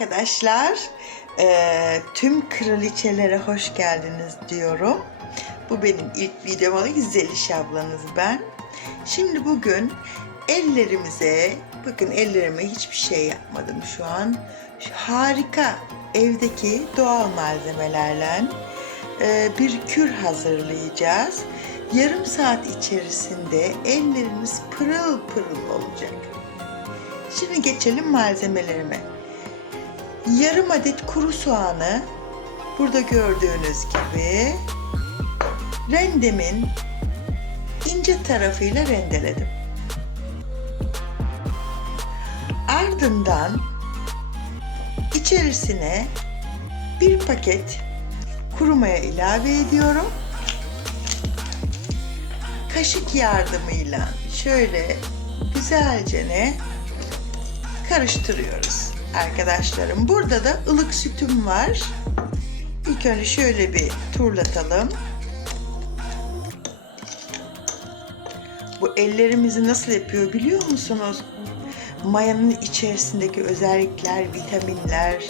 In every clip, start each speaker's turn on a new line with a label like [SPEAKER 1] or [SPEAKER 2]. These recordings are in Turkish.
[SPEAKER 1] arkadaşlar. Ee, tüm kraliçelere hoş geldiniz diyorum. Bu benim ilk videom olan Zeliş ablanız ben. Şimdi bugün ellerimize, bakın ellerime hiçbir şey yapmadım şu an. Şu harika evdeki doğal malzemelerle e, bir kür hazırlayacağız. Yarım saat içerisinde ellerimiz pırıl pırıl olacak. Şimdi geçelim malzemelerime. Yarım adet kuru soğanı burada gördüğünüz gibi rendemin ince tarafıyla rendeledim. Ardından içerisine bir paket kuru maya ilave ediyorum. Kaşık yardımıyla şöyle güzelce ne karıştırıyoruz arkadaşlarım. Burada da ılık sütüm var. İlk önce şöyle bir turlatalım. Bu ellerimizi nasıl yapıyor biliyor musunuz? Mayanın içerisindeki özellikler, vitaminler,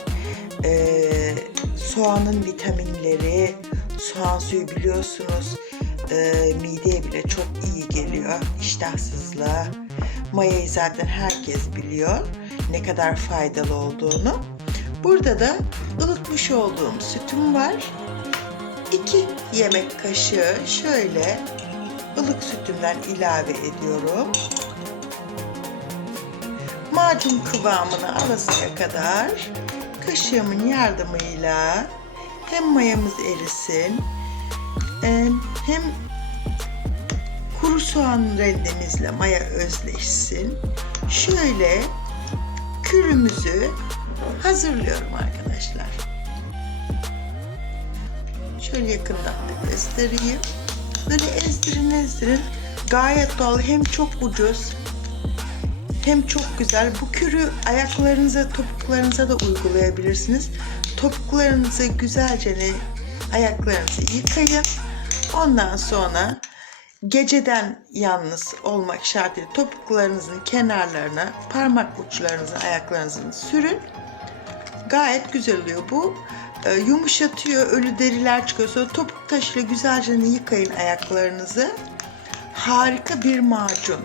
[SPEAKER 1] eee, soğanın vitaminleri, soğan suyu biliyorsunuz eee, mideye bile çok iyi geliyor. İştahsızlığa. Mayayı zaten herkes biliyor ne kadar faydalı olduğunu. Burada da ılıtmış olduğum sütüm var. 2 yemek kaşığı şöyle ılık sütümden ilave ediyorum. Macun kıvamını alasıya kadar kaşığımın yardımıyla hem mayamız erisin e, hem kuru soğan rendemizle maya özleşsin. Şöyle kürümüzü hazırlıyorum arkadaşlar. Şöyle yakından da göstereyim. Böyle ezdirin ezdirin. Gayet doğal hem çok ucuz hem çok güzel. Bu kürü ayaklarınıza, topuklarınıza da uygulayabilirsiniz. Topuklarınızı güzelce ayaklarınızı yıkayın. Ondan sonra geceden yalnız olmak şartıyla topuklarınızın kenarlarına parmak uçlarınızı ayaklarınızın sürün. Gayet güzel oluyor bu. e, yumuşatıyor, ölü deriler çıkıyor. Sonra topuk taşıyla güzelce yıkayın ayaklarınızı. Harika bir macun.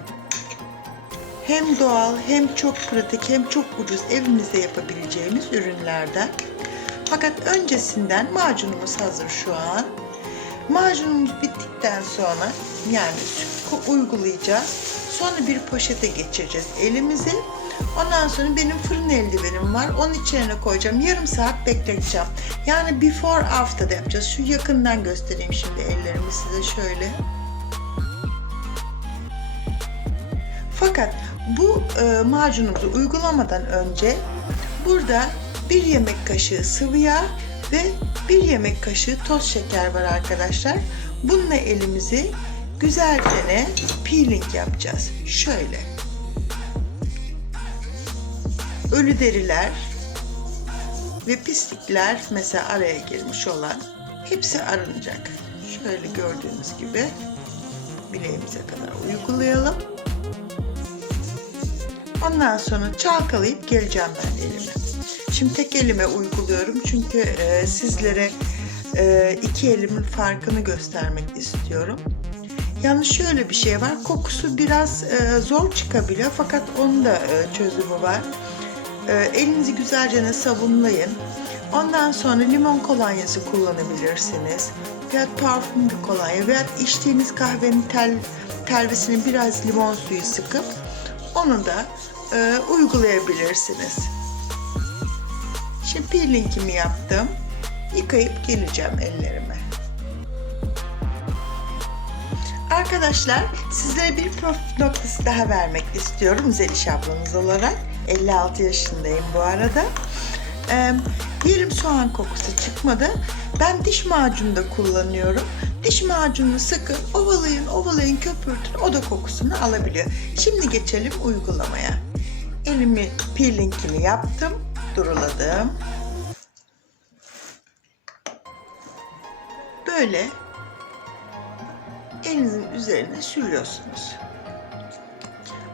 [SPEAKER 1] Hem doğal hem çok pratik hem çok ucuz evimizde yapabileceğimiz ürünlerden. Fakat öncesinden macunumuz hazır şu an. Macunumuz bittikten sonra yani uygulayacağız. Sonra bir poşete geçireceğiz elimizi. Ondan sonra benim fırın eldivenim var. Onun içine koyacağım. Yarım saat bekleteceğim. Yani before after da yapacağız. Şu yakından göstereyim şimdi ellerimi size şöyle. Fakat bu e, macunumuzu uygulamadan önce burada bir yemek kaşığı sıvı yağ ve bir yemek kaşığı toz şeker var arkadaşlar. Bununla elimizi güzelce ne peeling yapacağız. Şöyle. Ölü deriler ve pislikler mesela araya girmiş olan hepsi arınacak. Şöyle gördüğünüz gibi bileğimize kadar uygulayalım. Ondan sonra çalkalayıp geleceğim ben elime. Şimdi tek elime uyguluyorum çünkü e, sizlere iki elimin farkını göstermek istiyorum. Yalnız şöyle bir şey var. Kokusu biraz e, zor çıkabiliyor fakat onun da e, çözümü var. E, elinizi güzelce sabunlayın. Ondan sonra limon kolonyası kullanabilirsiniz. Veya parfüm bir kolonya veya içtiğiniz kahvenin tel, telvesine biraz limon suyu sıkıp onu da e, uygulayabilirsiniz. Şimdi peelingimi yaptım. Yıkayıp geleceğim ellerime. Arkadaşlar sizlere bir noktası daha vermek istiyorum Zeliş ablanız olarak. 56 yaşındayım bu arada. Ee, yerim soğan kokusu çıkmadı. Ben diş macunu da kullanıyorum. Diş macununu sıkın, ovalayın, ovalayın, köpürtün. O da kokusunu alabiliyor. Şimdi geçelim uygulamaya. Elimi peelingini yaptım, duruladım. Böyle elinizin üzerine sürüyorsunuz.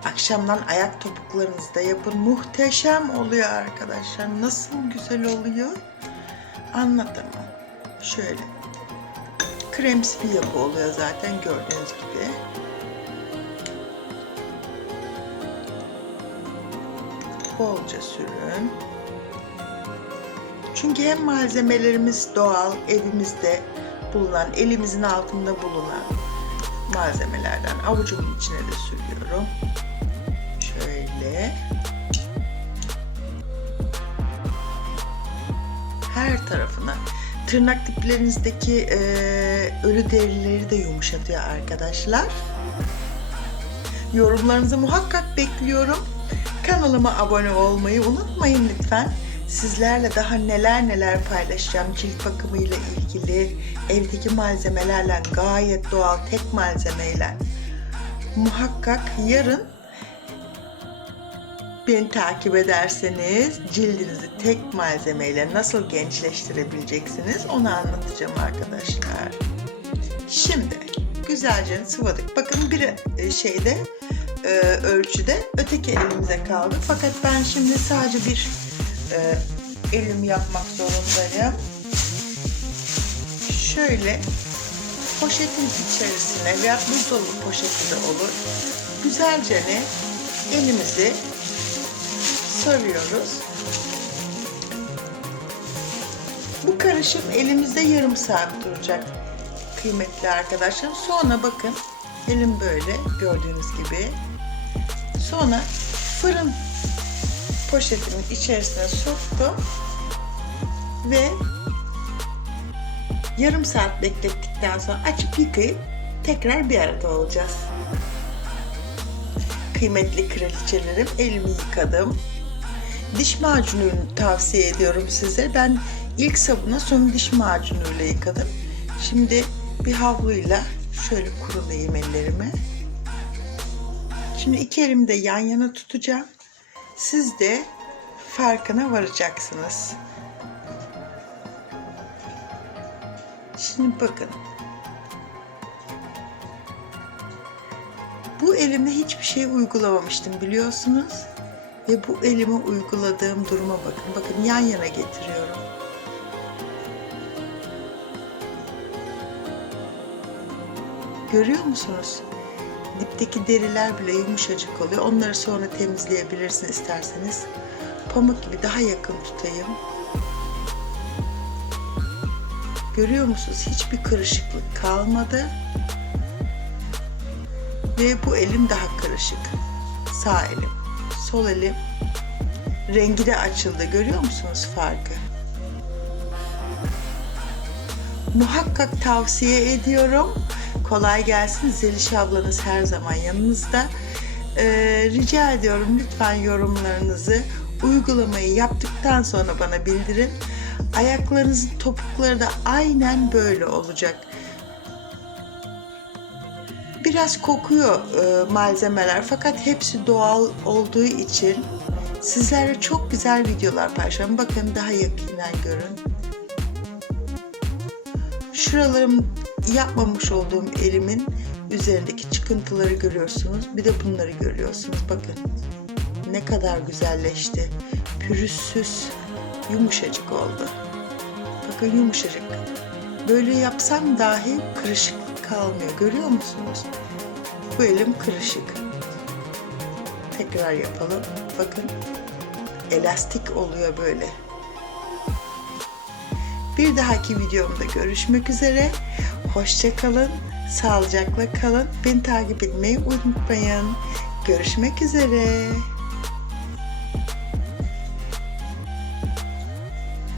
[SPEAKER 1] Akşamdan ayak topuklarınızda yapın. Muhteşem oluyor arkadaşlar. Nasıl güzel oluyor? Anlatamam. Şöyle. Kremsi bir yapı oluyor zaten gördüğünüz gibi. Bolca sürün. Çünkü hem malzemelerimiz doğal, evimizde bulunan, elimizin altında bulunan malzemelerden avucumun içine de sürüyorum. Şöyle. Her tarafına. Tırnak diplerinizdeki eee, ölü derileri de yumuşatıyor arkadaşlar. Yorumlarınızı muhakkak bekliyorum. Kanalıma abone olmayı unutmayın lütfen. Sizlerle daha neler neler paylaşacağım cilt bakımıyla ilgili, evdeki malzemelerle gayet doğal tek malzemeyle. Muhakkak yarın beni takip ederseniz cildinizi tek malzemeyle nasıl gençleştirebileceksiniz onu anlatacağım arkadaşlar. Şimdi güzelce sıvadık. Bakın bir e, şeyde e, ölçüde öteki elimize kaldı. Fakat ben şimdi sadece bir e, elim yapmak zorundayım. Şöyle poşetin içerisine veya buzdolabı poşeti de olur. Güzelce ne elimizi sarıyoruz. Bu karışım elimizde yarım saat duracak kıymetli arkadaşlar. Sonra bakın elim böyle gördüğünüz gibi. Sonra fırın poşetimin içerisine soktum ve yarım saat beklettikten sonra açıp yıkayıp tekrar bir arada olacağız. Kıymetli kraliçelerim elimi yıkadım. Diş macununu tavsiye ediyorum size. Ben ilk sabuna sonra diş macunuyla yıkadım. Şimdi bir havluyla şöyle kurulayayım ellerimi. Şimdi iki elimi de yan yana tutacağım. Siz de farkına varacaksınız. Şimdi bakın. Bu elime hiçbir şey uygulamamıştım biliyorsunuz. Ve bu elime uyguladığım duruma bakın. Bakın yan yana getiriyorum. Görüyor musunuz? Dipteki deriler bile yumuşacık oluyor. Onları sonra temizleyebilirsiniz isterseniz. Pamuk gibi daha yakın tutayım. Görüyor musunuz? Hiçbir kırışıklık kalmadı. Ve bu elim daha kırışık. Sağ elim. Sol elim. Rengi de açıldı. Görüyor musunuz farkı? Muhakkak tavsiye ediyorum. Kolay gelsin. Zeliş ablanız her zaman yanınızda. Ee, rica ediyorum lütfen yorumlarınızı uygulamayı yaptıktan sonra bana bildirin. Ayaklarınızın topukları da aynen böyle olacak. Biraz kokuyor e, malzemeler fakat hepsi doğal olduğu için sizlerle çok güzel videolar paylaşıyorum. Bakın daha yakından görün. Şuralarım yapmamış olduğum elimin üzerindeki çıkıntıları görüyorsunuz. Bir de bunları görüyorsunuz. Bakın ne kadar güzelleşti. Pürüzsüz, yumuşacık oldu. Bakın yumuşacık. Böyle yapsam dahi kırışıklık kalmıyor. Görüyor musunuz? Bu elim kırışık. Tekrar yapalım. Bakın elastik oluyor böyle. Bir dahaki videomda görüşmek üzere. Hoşça kalın, sağlıcakla kalın. Beni takip etmeyi unutmayın. Görüşmek üzere.